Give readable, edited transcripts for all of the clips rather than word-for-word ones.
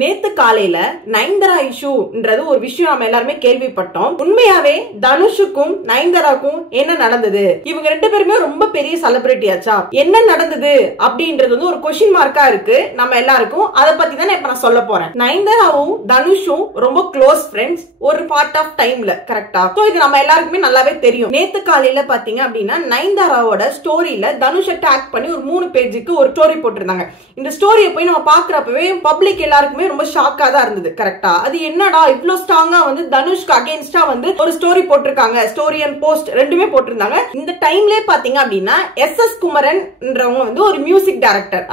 நேத்து காலையில நயன்தாரா இஷ்யூன்றது ஒரு விஷயம் நம்ம எல்லாருமே கேள்விப்பட்டோம். உண்மையாவே தனுஷுக்கும் நயன்தாராக்கும் என்ன நடந்தது? இவங்க ரெண்டு பேருமே ரொம்ப பெரிய செலிபிரிட்டி ஆச்சா? என்ன நடந்தது அப்படின்றது வந்து ஒரு கொஸ்டின் மார்க்கா இருக்கு நம்ம எல்லாருக்கும். அதை பத்தி தான் இப்ப நான் சொல்ல போறேன். நயன்தாராவும் தனுஷும் ரொம்ப க்ளோஸ் ஃப்ரெண்ட்ஸ் ஒரு பார்ட் ஆஃப் டைம்ல, கரெக்டா? சோ இது நம்ம எல்லாருக்குமே நல்லாவே தெரியும். நேத்து காலையில பாத்தீங்க அப்படின்னா நயன்தாராவோட ஸ்டோரியில தனுஷை டேக் பண்ணி ஒரு 3 பேஜுக்கு ஒரு ஸ்டோரி போட்டிருந்தாங்க. இந்த ஸ்டோரியை போய் நம்ம பாக்குறப்பவே பப்ளிக் எல்லாருக்குமே ரொம்ப ஷாக்கா தான் இருந்தது, கரெக்டா? அது என்னடா இவ்வளவு ஸ்ட்ராங்கா வந்து தனுஷ்க்கு அகைன்ஸ்டா வந்து ஒரு ஸ்டோரி போட்டிருக்காங்க. ஸ்டோரி அண்ட் போஸ்ட் ரெண்டுமே போட்டிருந்தாங்க. இந்த டைம்லயே பாத்தீங்க அப்படின்னா எஸ்.எஸ். குமரன்ன்றவங்க வந்து ஒரு மியூசிக் டைரக்டர்,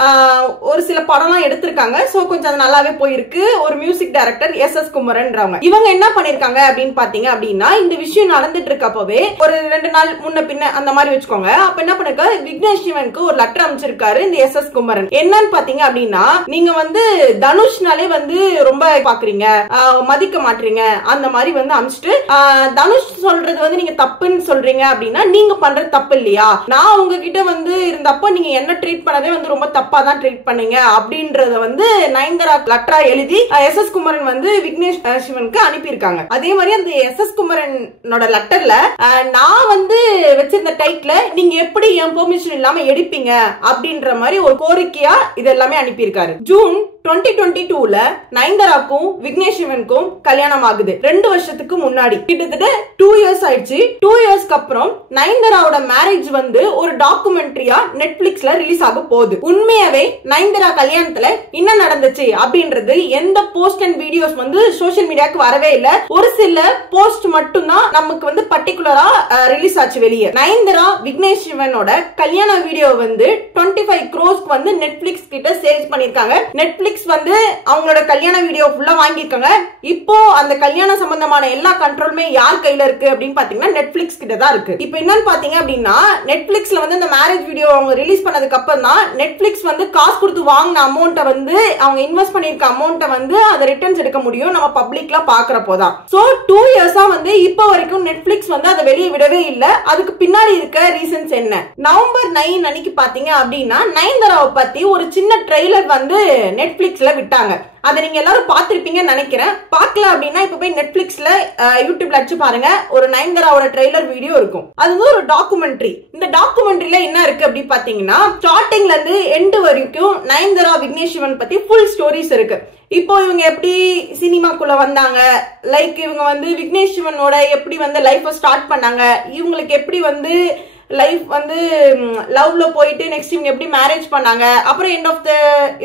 ஒரு சில படம்லாம் எடுத்திருக்காங்க. சோ கொஞ்சம் அது நல்லாவே போயிருக்கு. ஒரு மியூசிக் டைரக்டர் எஸ்.எஸ். குமரன்ன்றவங்க இவங்க என்ன பண்ணிருக்காங்க அப்படின்னு பாத்தீங்க அப்படின்னா இந்த விஷயம் நடந்துட்டு இருக்கப்பவே ஒரு 2 நாள் முன்ன பின்ன அந்த மாதிரி வச்சுக்கோங்க. அப்ப என்ன பண்ணிருக்காரு, விக்னேஷ் சிவனுக்கு ஒரு லெட்டர் அமைச்சிருக்காரு இந்த எஸ்.எஸ். குமரன். என்னன்னு பாத்தீங்க அப்படின்னா நீங்க வந்து தனுஷ்னாலே வந்து ரொம்ப பாக்குறீங்க, மதிக்க மாட்டீங்க, அந்த மாதிரி வந்து அமிச்சிட்டு தனுஷ் சொல்றது வந்து நீங்க தப்புன்னு சொல்றீங்க அப்படின்னா நீங்க பண்றது தப்பு இல்லையா? நான் உங்ககிட்ட வந்து இருந்தப்போ நீங்க என்ன ட்ரீட் பண்ணதே வந்து ரொம்ப தப்பா தான் ட்ரீட் பண்ணீங்க அப்படின்றத வந்து நயன்தாரா லெட்டரா எழுதி எஸ்.எஸ். குமரன் வந்து விக்னேஷ் சிவனுக்கு அனுப்பியிருக்காங்க. அதே மாதிரி அந்த எஸ்.எஸ். குமரனோட லெட்டர்ல நான் வந்து வச்சிருந்த டைட்டில் நீங்க எப்படி என் பெர்மிஷன் இல்லாம எடுப்பீங்க அப்படின்ற மாதிரி ஒரு கோரிக்கையா இது எல்லாமே அனுப்பியிருக்காரு. ஜூன் 2022ல நயன்தாராக்கும் விக்னேஷ் சிவனுக்கும் கல்யாணம் ஆகுது. 2 வருஷத்துக்கு முன்னாடி, கிட்டத்தட்ட 2 இயர்ஸ் ஆயிடுச்சு. 2 இயர்ஸ்க்கு அப்புறம் நயன்தாராவோட மேரேஜ் வந்து ஒரு டாக்குமெண்ட்ரியா நெட்ஃபிளிக்ஸ்ல ரிலீஸ் ஆக போகுது. உண்மையாவே நயன்தாரா கல்யாணத்துல என்ன நடந்துச்சு அப்படின்றது எந்த போஸ்ட் அண்ட் வீடியோஸ் வந்து சோசியல் மீடியாக்கு வரவே இல்ல. ஒரு சில போஸ்ட் மட்டும் தான் நமக்கு வந்து பர்டிகுலரா ரிலீஸ் ஆச்சு வெளியே. நயன்தாரா விக்னேஷ் சிவனோட கல்யாண வீடியோ வந்து 25 crores வந்து நெட்ஃபிளிக்ஸ் கிட்ட சேல்ஸ் பண்ணிருக்காங்க. நெட்ஃபிளிக்ஸ் வந்து அவங்களோட கல்யாண வீடியோ ஃபுல்லா வாங்கிருக்காங்க. இப்போ அந்த கல்யாண சம்பந்தமான எல்லா கண்ட்ரோலுமே யார் கையில இருக்கு அப்படின்னு பாத்தீங்கன்னா நெட்ஃபிளிக்ஸ் கிட்ட தான் இருக்கு. இப்போ என்னன்னு பாத்தீங்க அப்படின்னா நெட்ஃபிளிக்ஸ்ல வந்து இந்த மேரேஜ் வீடியோ அவங்க ரிலீஸ் பண்ணதுக்கு அப்புறம் தான் நெட்ஃபிளிக்ஸ் வந்து காசு கொடுத்து வாங்கின அமௌண்ட்டை வந்து அவங்க இன்வெஸ்ட் பண்ணிருக்க அமௌண்ட்டை வந்து அதை ரிட்டர்ன்ஸ் எடுக்க முடியும் நம்ம பப்ளிக்ல பாக்குறப்போதான். சோ 2 இயர்ஸா வந்து இப்போ வரைக்கும் நெட்ஃபிளிக்ஸ் வந்து அதை வெளியே விடவே இல்ல. அதுக்கு பின்னாடி இருக்க ரீசன்ஸ் என்ன? நவம்பர் 9 அன்னைக்கு பாத்தீங்க அப்படின்னா நயன்தாராவை பத்தி ஒரு சின்ன ட்ரெய்லர் வந்து நெட்ஃபிளிக்ஸ்ல விட்டாங்க. அதை நீங்க எல்லாரும் பார்த்திருப்பீங்கன்னு நினைக்கிறேன். பார்க்கல அப்படின்னா இப்ப போய் நெட்ஃபிளிக்ஸ்ல யூடியூப்ல அடிச்சு பாருங்க, ஒரு நயன்தாராவோட ட்ரெய்லர் வீடியோ இருக்கும். அது வந்து ஒரு டாக்குமெண்ட்ரி. இந்த டாக்குமெண்ட்ரியில என்ன இருக்கு அப்படி பாத்தீங்கன்னா ஸ்டார்டிங்ல இருந்து எண்ட் வரைக்கும் நயன்தாரா விக்னேஷ் சிவன் பத்தி ஃபுல் ஸ்டோரிஸ் இருக்கு. இப்போ இவங்க எப்படி சினிமாக்குள்ள வந்தாங்க, லைக் இவங்க வந்து விக்னேஷ் சிவனோட எப்படி வந்து லைஃப் ஸ்டார்ட் பண்ணாங்க, இவங்களுக்கு எப்படி வந்து லைஃப் வந்து லவ்ல போயிட்டு நெக்ஸ்ட் இவங்க எப்படி மேரேஜ் பண்ணாங்க, அப்புறம் எண்ட் ஆஃப் த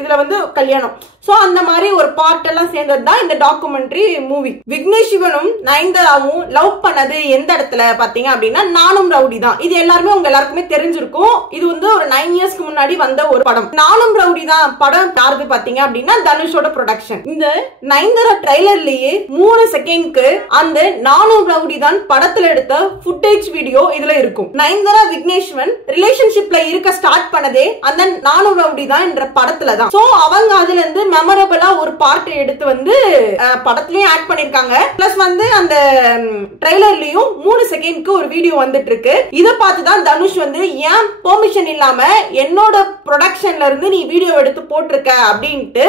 இதுல வந்து கல்யாணம். சோ அந்த மாதிரி ஒரு பார்ட் எல்லாம் சேர்ந்தது தான் இந்த டாக்குமெண்ட்ரி மூவி. விக்னேஷ் சிவனும் நயன்தாராவும் லவ் பண்ணது எந்த இடத்துல பாத்தீங்க அப்படின்னா நானும் ரவுடி தான். இது எல்லாருமே உங்க எல்லாருக்குமே தெரிஞ்சிருக்கும். இது வந்து ஒரு 9 இயர்ஸ்க்கு முன்னாடி வந்த ஒரு படம். நானும் ரவுடி தான் படம் யாருது பாத்தீங்க அப்படின்னா தனுஷோட ப்ரொடக்ஷன். இந்த நயன்தாரா ட்ரைலர்லயே 3 செகண்ட்க்கு அந்த நானும் ரவுடி தான் படத்துல எடுத்த ஃபுட்டேஜ் வீடியோ இதுல இருக்கும். நயன்தாரா விக்னேஷ் சிவன் ரிலேஷன்ஷிப்ல இருக்க ஸ்டார்ட் பண்ணதே அந்த நானும் ரவுடி தான் என்ற படத்துல தான். சோ அவங்க அதுல இருந்து மெமரபிளா ஒரு பார்ட் எடுத்து வந்து படத்துலயும் ஆட் பண்ணிருக்காங்க. பிளஸ் வந்து அந்த ட்ரைலர்லயும் 3 செகண்ட்க்கு ஒரு வீடியோ வந்துட்டு இருக்கு. இத பார்த்து தான் தனுஷ் வந்து ஏன் பெர்மிஷன் இல்லாம என்னோட ப்ரொடக்ஷன்ல இருந்து நீ வீடியோ எடுத்து போட்டிருக்க அப்படின்ட்டு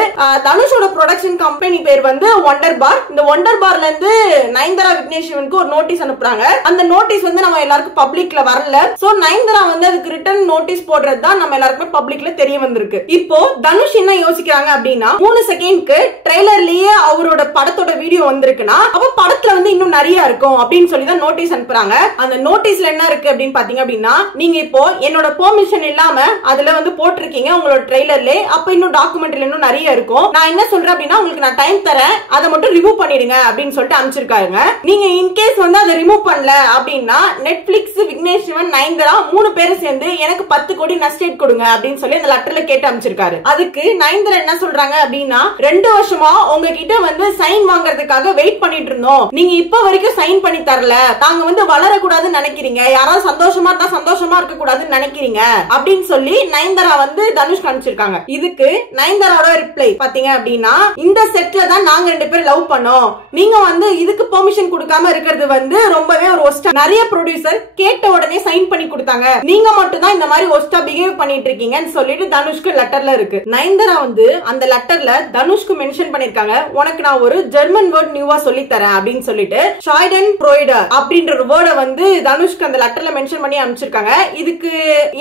தனுஷோட ப்ரொடக்ஷன் கம்பெனி பேர் வந்து ஒண்டர் பார். இந்த ஒண்டர் பார்ல இருந்து நயன்தாரா விக்னேஷ் சிவனுக்கு ஒரு நோட்டீஸ் அனுப்புறாங்க. அந்த நோட்டீஸ் வந்து நம்ம எல்லாருக்கும் பப்ளிக்ல வரல. சோ நயன்தாரா வந்து அதுக்கு ரிட்டர்ன் நோட்டீஸ் போடுறது தான் நம்ம எல்லாருக்குமே பப்ளிக்ல தெரிய வந்திருக்கு. இப்போ தனுஷ் என்ன யோசிக்கிறாங்க அப்படின்னா 3 செகண்ட்க்கு ட்ரெய்லர்லயே அவரோட படத்தோட வீடியோ வந்திருக்குன்னா அப்ப படத்துல வந்து இன்னும் நிறைய இருக்கும் அப்படின்னு சொல்லி தான் நோட்டீஸ் அனுப்புறாங்க. அந்த நோட்டீஸ்ல என்ன இருக்கு அப்படின்னு பாத்தீங்க அப்படின்னா நீங்க இப்போ என்னோட பெர்மிஷன் இல்லாம அதுல வந்து போட்டிருக்கீங்க உங்களோட ட்ரெய்லர்ல, அப்ப இன்னும் டாக்குமெண்ட்ல இன்னும் நிறைய இருக்கும். நான் என்ன சொல்றேன் அப்படின்னா உங்களுக்கு நான் டைம் தரேன், அதை மட்டும் ரிமூவ் பண்ணிடுங்க அப்படின்னு சொல்லிட்டு அனுப்பிச்சிருக்காங்க. நீங்க இன்கேஸ் வந்து அதை ரிமூவ் பண்ணல அப்படின்னா நெட்ஃபிளிக்ஸ் விக்னேஷ் சிவன் நயன்தாரா 3 பேரும் சேர்ந்து எனக்கு 10 கோடி நஷ்டேட் கொடுங்க அப்படின்னு சொல்லி அந்த லெட்டர்ல கேட்டு அனுப்பிச்சிருக்காரு. அதுக்கு நயன்தாரா என்ன சொல்றாங்க அப்படின்னா 2 வருஷமா உங்ககிட்ட வந்து சைன் வாங்குறதுக்காக வெயிட் பண்ணிட்டு இருந்தோம், நீங்க இப்ப வரைக்கும் சைன் பண்ணி தரல, நாங்க வந்து வளரக்கூடாதுன்னு நினைக்கிறீங்க, யாராவது சந்தோஷமா இருந்தா சந்தோஷமா இருக்க கூடாதுன்னு நினைக்கிறீங்க அப்படின்னு சொல்லி நயன்தாரா வந்து தனுஷ் காமிச்சிருக்காங்க. இதுக்கு நயன்தாராவோட ரிப்ளை பாத்தீங்க அப்படின்னா இந்த செட்ல தான் நாங்க 2 பேரும் லவ் பண்ணோம், நீங்க வந்து இதுக்கு பெர்மிஷன் கொடுக்காம இருக்கிறது வந்து ரொம்பவே ஒரு ஒஸ்டா, நிறைய ப்ரொடியூசர் கேட்ட உடனே சைன் பண்ணி கொடுத்தாங்க, நீங்க மட்டும் தான் இந்த மாதிரி ஒஸ்டா பிஹேவ் பண்ணிட்டு இருக்கீங்கன்னு சொல்லிட்டு தனுஷ்க்கு லெட்டர்ல இருக்கு. நயன்தாரா வந்து அந்த லெட்டர்ல தனுஷ்க்கு மென்ஷன் பண்ணிருக்காங்க சொல்லிருக்காங்க, உனக்கு நான் ஒரு ஜெர்மன் வேர்ட் நியூவா சொல்லி தரேன் அப்படின்னு சொல்லிட்டு ஷாய்டன் ப்ரோய்டர் அப்படின்ற ஒரு வேர்டை வந்து தனுஷ்க்கு அந்த லெட்டர்ல மென்ஷன் பண்ணி அனுப்பிச்சிருக்காங்க. இதுக்கு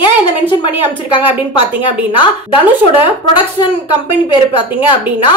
ஏன் இதை மென்ஷன் பண்ணி அனுப்பிச்சிருக்காங்க அப்படின்னு பாத்தீங்க அப்படின்னா, தனுஷோட ப்ரொடக்ஷன் கம்பெனி பேரு பாத்தீங்க அப்படின்னா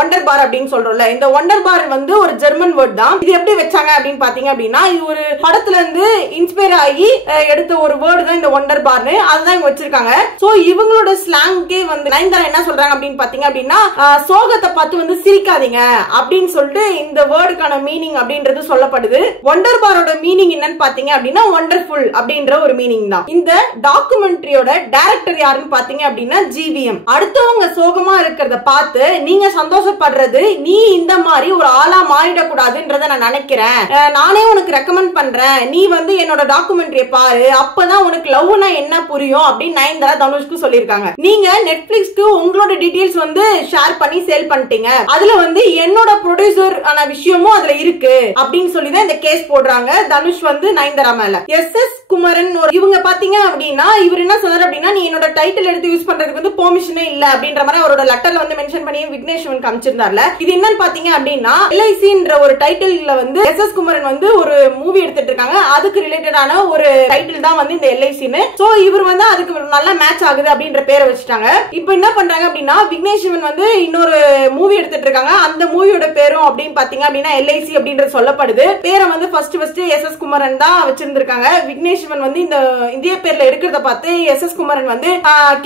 ஒண்டர் பார் அப்படின்னு சொல்றோம்ல, இந்த ஒண்டர் பார் வந்து ஒரு ஜெர்மன் வேர்ட் தான். இது எப்படி வச்சாங்க அப்படின்னு பாத்தீங்க அப்படின்னா, இது ஒரு படத்துல இருந்து இன்ஸ்பயர் ஆகி எடுத்த ஒரு வேர்டு தான் இந்த ஒண்டர் பார்னு, அதுதான் இவங்க வச்சிருக்காங்க. சோ இவங்களோட ஸ்லாங்கே வந்து நயன்தாரா என்ன சொல்றாங்க அப்படின்னு பாத்தீங்க அப்படின்னா, சோகத்தை பார்த்து வந்து சிரிக்காதீங்க அப்படின்னு சொல்லிட்டு இந்த வேர்டுக்கான மீனிங் அப்படின்றது சொல்லப்படுது. ஒண்டர் பாரோட மீனிங் என்னன்னு பாத்தீங்க அப்படின்னா வண்டர்ஃபுல் அப்படின்ற ஒரு மீனிங் தான். இந்த டாக்குமெண்ட்ரியோட டைரக்டர் யாருன்னு பாத்தீங்க அப்படின்னா ஜிவிஎம். அடுத்தவங்க சோகமா இருக்கிறத பார்த்து நீங்க சந்தோஷப்படுறது, நீ இந்த மாதிரி ஒரு ஆளா மாறிடக்கூடாதுன்றத நான் நினைக்கிறேன், நானே உனக்கு ரெக்கமெண்ட் பண்றேன், நீ வந்து என்னோட டாக்குமெண்ட்ரியை பாரு, அப்பதான் உனக்கு லவ்னா என்ன புரியும் அப்படின்னு நயன்தாரா தனுஷ்க்கு சொல்லிருக்காங்க. நீங்க நெட்ஃபிளிக்ஸ்க்கு உங்களோட டீடைல்ஸ் வந்து ஷேர் பண்ணி சேல் பண்ணிட்டீங்க, அதுல வந்து என்னோட ப்ரொடியூசர் ஆன விஷயமும் அதுல இருக்கு அப்படின்னு சொல்லிதான் இந்த கேஸ் போடுறாங்க தனுஷ் வந்து நயன்தாரா மேல. எஸ் குமரன் இவங்க பாத்தீங்க அப்படின்னா, இவர் என்ன சொன்னாரு அப்படின்னா, நீ என்னோட டைட்டில் எடுத்து யூஸ் பண்றதுக்கு வந்து பெர்மிஷனே இல்ல அப்படின்ற மாதிரி அவரோட லெட்டர்ல வந்து மென்ஷன் பண்ணி விக்னேஷ் சிவன் காமிச்சிருந்தார்ல. இது என்னன்னு பாத்தீங்க அப்படின்னா, எல்ஐசின்ற ஒரு டைட்டில்ல வந்து எஸ் குமரன் வந்து ஒரு மூவி எடுத்துட்டு இருக்காங்க, அதுக்கு ரிலேட்டடான ஒரு டைட்டில் தான் வந்து இந்த எல்ஐசின்னு. சோ இவர் வந்து அதுக்கு நல்லா மேட்ச் ஆகுது அப்படின்ற பேரை வச்சுட்டாங்க. இப்போ என்ன பண்றாங்க அப்படின்னா, விக்னேஷ் சிவன் வந்து இன்னொரு மூவி எடுத்துட்டு இருக்காங்க, அந்த மூவியோட பேரும் அப்படின்னு பாத்தீங்க அப்படின்னா எல்ஐசி அப்படின்றது சொல்லப்படுது. பேரை வந்து ஃபர்ஸ்ட் எஸ் குமரன் தான் வச்சிருந்திருக்காங்க. விக்னேஷ் சிவன் வந்து இந்த இந்திய பேர்ல இருக்கிறத பார்த்து எஸ் குமரன் வந்து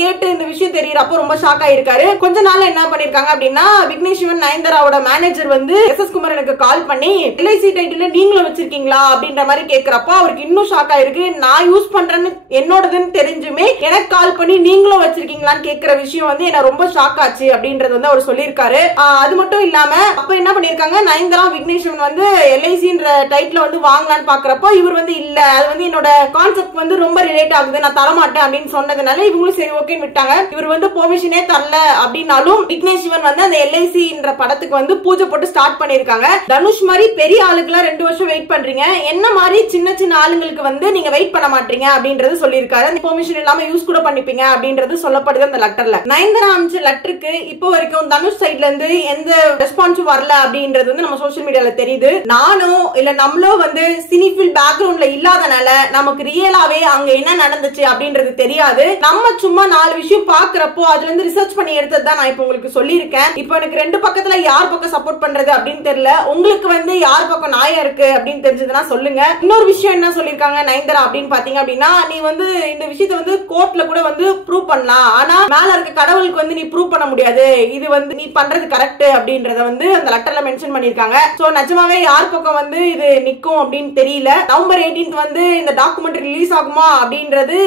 கேட்டு இந்த விஷயம் தெரியறப்போ ரொம்ப ஷாக் ஆயிருக்காரு. கொஞ்ச நாள் என்ன பண்ணிருக்காங்க அப்படின்னா, விக்னேஷ் சிவன் நயன்தாராவோட மேனேஜர் வந்து எஸ் குமரனுக்கு கால் பண்ணி எல்ஐசி டைட்டில் நீங்களும் வச்சிருக்கீங்களா அப்படின்ற மாதிரி கேட்கிறப்போ அவருக்கு இன்னும் ஷாக் ஆயிருக்கு. நான் யூஸ் பண்றேன்னு என்னோடதுன்னு தெரிஞ்சுமே எனக்கு கால் பண்ணி நீங்களும் வச்சிருக்கீங்களான்னு கேட்கிற விஷயம் வந்து என்ன ரொம்ப ஷாக் ஆச்சு அப்படின்றது வந்து அவர் சொல்லியிருக்காரு. அது மட்டும் இல்லாம அப்ப என்ன பண்ணிருக்காங்க, நயன்தாரா விக்னேஷ் சிவன் வந்து எல்ஐசின்ற டைட்டில் வந்து வாங்கலான்னு பாக்குறப்போ இவர் வந்து இல்ல, அது வந்து என்னோட கான்செப்ட் வந்து ரொம்ப ரிலேட் ஆகுது, நான் தரமாட்டேன் அப்படின்னு சொன்னதுனால இவங்களும் சரி ஓகே விட்டாங்க. இவர் வந்து பெர்மிஷனே தரல அப்படின்னாலும் விக்னேஷ் சிவன் வந்து அந்த எல்ஐசின்ற படத்துக்கு வந்து பூஜை போட்டு ஸ்டார்ட் பண்ணிருக்காங்க. தனுஷ் மாதிரி பெரிய ஆளுக்குலாம் 2 வருஷம் வெயிட் பண்றீங்க, என்ன மாதிரி சின்ன சின்ன ஆளுங்களுக்கு வந்து நீங்க வெயிட் பண்ண மாட்டீங்க அப்படின்றது சொல்லியிருக்காரு. அந்த பெர்மிஷன் இல்லாம யூஸ் கூட பண்ணிப்பீங்க அப்படின்றது சொல்லப்படுது அந்த லெட்டர்ல. நயன்தாரா அனுப்பிச்ச லெட்டருக்கு இப்போ வரைக்கும் தனுஷ் சைட்ல இருந்து எந்த ரெஸ்பான்ஸும் வரல அப்படின்றது வந்து நம்ம சோஷியல் மீடியால தெரியுது. நானும் இல்ல நம்மளோ வந்து சினிஃபில் பேக்ரவுண்ட்ல இல்லாதனால நமக்கு ரியலாவே அங்க என்ன நடந்துச்சு அப்படின்றது தெரியாது. நம்ம சும்மா 4 விஷயம் பாக்குறப்போ அதுல இருந்து ரிசர்ச் பண்ணி எடுத்தது தான் நான் இப்போ உங்களுக்கு சொல்லியிருக்கேன். இப்போ எனக்கு 2 பக்கத்துல யார் பக்கம் சப்போர்ட் பண்றது அப்படின்னு தெரியல. உங்களுக்கு வந்து யார் பக்கம் நியாயம் இருக்கு அப்படின்னு தெரிஞ்சதுன்னா சொல்லுங்க. இன்னொரு விஷயம் என்ன சொல்லிருக்காங்க நயன்தாரா அப்படின்னு பாத்தீங்க அப்படின்னா, நீ வந்து இந்த விஷயத்தை வந்து கோர்ட்ல கூட வந்து ப்ரூவ் பண்ணலாம், ஆனா மேல இருக்க கடவுளுக்கு வந்து நீ ப்ரூவ் பண்ண முடியாது, இது வந்து நீ பண்றது கரெக்ட் அப்படின்றத வந்து அந்த லெட்டர்ல மென்ஷன் பண்ணிருக்காங்க. சோ நிஜமாவே யார் பக்கம் வந்து இது நிக்கும் அப்படின்னு தெரியல. நவம்பர் 18 வந்து இந்த டாக்குமெண்ட்ரி ரிலீஸ் ஆகுமா அப்படின்றது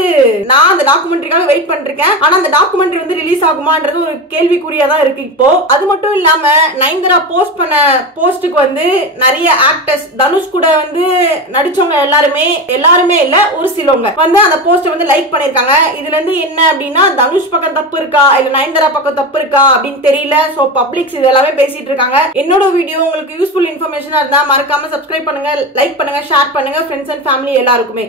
நான் அந்த டாக்குமெண்ட்ரிக்காக வெயிட் பண்ணிருக்கேன். ஆனா அந்த டாக்குமெண்ட்ரி வந்து ரிலீஸ் ஆகுமான்றது ஒரு கேள்விக்குறியா தான் இருக்கு இப்போ. அது மட்டும் இல்லாம நயன்தாரா போஸ்ட் பண்ண போஸ்டுக்கு வந்து நிறைய ஆக்டர்ஸ் தனுஷ் கூட வந்து நடிச்சவங்க எல்லாருமே இல்ல ஒரு சிலவங்க வந்து அந்த போஸ்ட் வந்து லைக் பண்ணிருக்காங்க. இதுல இருந்து என்ன அப்படின்னா, தனுஷ் பக்கம் தப்பு இருக்கா இல்ல நயன்தாரா பக்கம் தப்பு இருக்கா அப்படின்னு தெரியல. சோ பப்ளிக்ஸ் இது எல்லாமே பேசிட்டு இருக்காங்க. என்னோட வீடியோ உங்களுக்கு யூஸ்ஃபுல் இன்ஃபர்மேஷனா இருந்தா மறக்காம சப்ஸ்கிரைப் பண்ணுங்க, லைக் பண்ணுங்க, ஷேர் பண்ணுங்க ஃப்ரெண்ட்ஸ் அண்ட் ஃபேமிலி எல்லாருக்குமே.